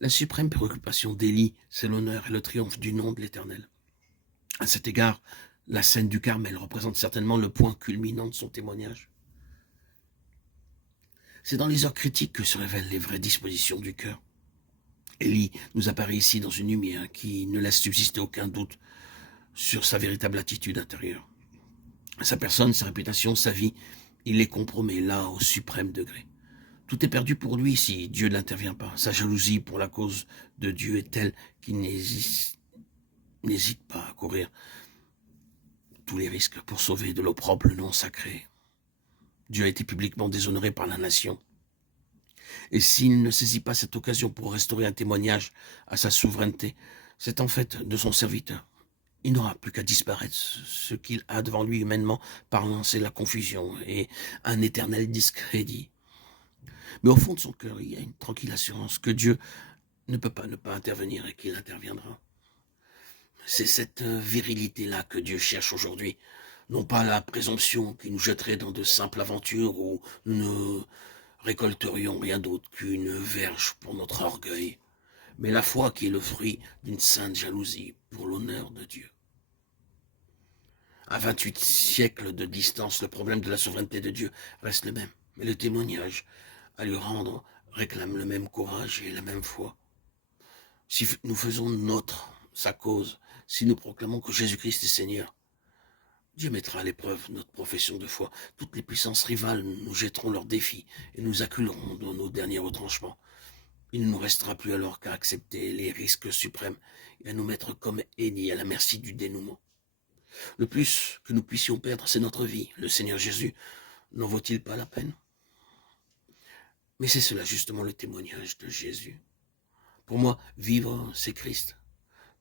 La suprême préoccupation d'Élie, c'est l'honneur et le triomphe du nom de l'Éternel. À cet égard, la scène du Carmel représente certainement le point culminant de son témoignage. C'est dans les heures critiques que se révèlent les vraies dispositions du cœur. Élie nous apparaît ici dans une lumière qui ne laisse subsister aucun doute sur sa véritable attitude intérieure. Sa personne, sa réputation, sa vie, il les compromet là au suprême degré. Tout est perdu pour lui si Dieu n'intervient pas. Sa jalousie pour la cause de Dieu est telle qu'il n'hésite pas à courir tous les risques pour sauver de l'opprobre le nom sacré. Dieu a été publiquement déshonoré par la nation. Et s'il ne saisit pas cette occasion pour restaurer un témoignage à sa souveraineté, c'est en fait de son serviteur. Il n'aura plus qu'à disparaître. Ce qu'il a devant lui humainement parlant, c'est la confusion et un éternel discrédit. Mais au fond de son cœur, il y a une tranquille assurance que Dieu ne peut pas ne pas intervenir et qu'il interviendra. C'est cette virilité-là que Dieu cherche aujourd'hui. Non pas la présomption qui nous jetterait dans de simples aventures où nous ne récolterions rien d'autre qu'une verge pour notre orgueil, mais la foi qui est le fruit d'une sainte jalousie pour l'honneur de Dieu. À 28 siècles de distance, le problème de la souveraineté de Dieu reste le même, mais le témoignage à lui rendre réclame le même courage et la même foi. Si nous faisons nôtre sa cause, si nous proclamons que Jésus-Christ est Seigneur, Dieu mettra à l'épreuve notre profession de foi. Toutes les puissances rivales nous jetteront leurs défis et nous acculeront dans nos derniers retranchements. Il ne nous restera plus alors qu'à accepter les risques suprêmes et à nous mettre comme Élie à la merci du dénouement. Le plus que nous puissions perdre, c'est notre vie. Le Seigneur Jésus n'en vaut-il pas la peine? Mais c'est cela justement le témoignage de Jésus. Pour moi, vivre, c'est Christ,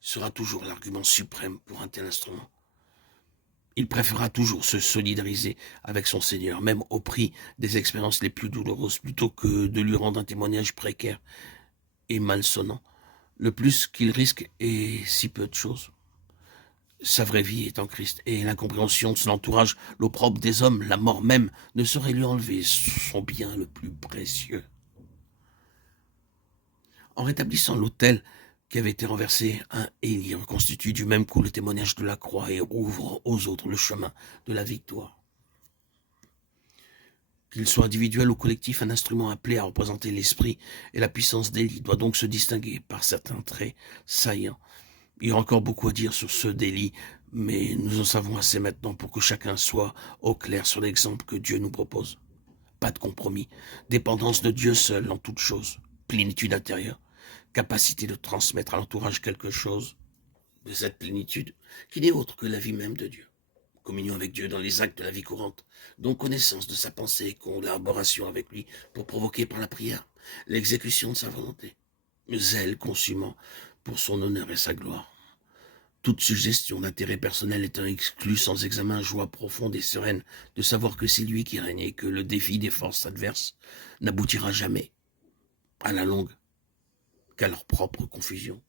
sera toujours l'argument suprême pour un tel instrument. Il préférera toujours se solidariser avec son Seigneur, même au prix des expériences les plus douloureuses, plutôt que de lui rendre un témoignage précaire et malsonnant. Le plus qu'il risque est si peu de choses. Sa vraie vie est en Christ, et l'incompréhension de son entourage, l'opprobre des hommes, la mort même, ne saurait lui enlever son bien le plus précieux. En rétablissant l'autel qui avait été renversé, un Élie reconstitue du même coup le témoignage de la croix et ouvre aux autres le chemin de la victoire. Qu'il soit individuel ou collectif, un instrument appelé à représenter l'esprit et la puissance d'Élie doit donc se distinguer par certains traits saillants. Il y a encore beaucoup à dire sur ceux d'Élie, mais nous en savons assez maintenant pour que chacun soit au clair sur l'exemple que Dieu nous propose. Pas de compromis, dépendance de Dieu seul en toute chose, plénitude intérieure, capacité de transmettre à l'entourage quelque chose de cette plénitude qui n'est autre que la vie même de Dieu. Communion avec Dieu dans les actes de la vie courante, donc connaissance de sa pensée, collaboration avec lui pour provoquer par la prière l'exécution de sa volonté, zèle consumant pour son honneur et sa gloire. Toute suggestion d'intérêt personnel étant exclue sans examen, joie profonde et sereine de savoir que c'est lui qui règne et que le défi des forces adverses n'aboutira jamais, à la longue, qu'à leur propre confusion.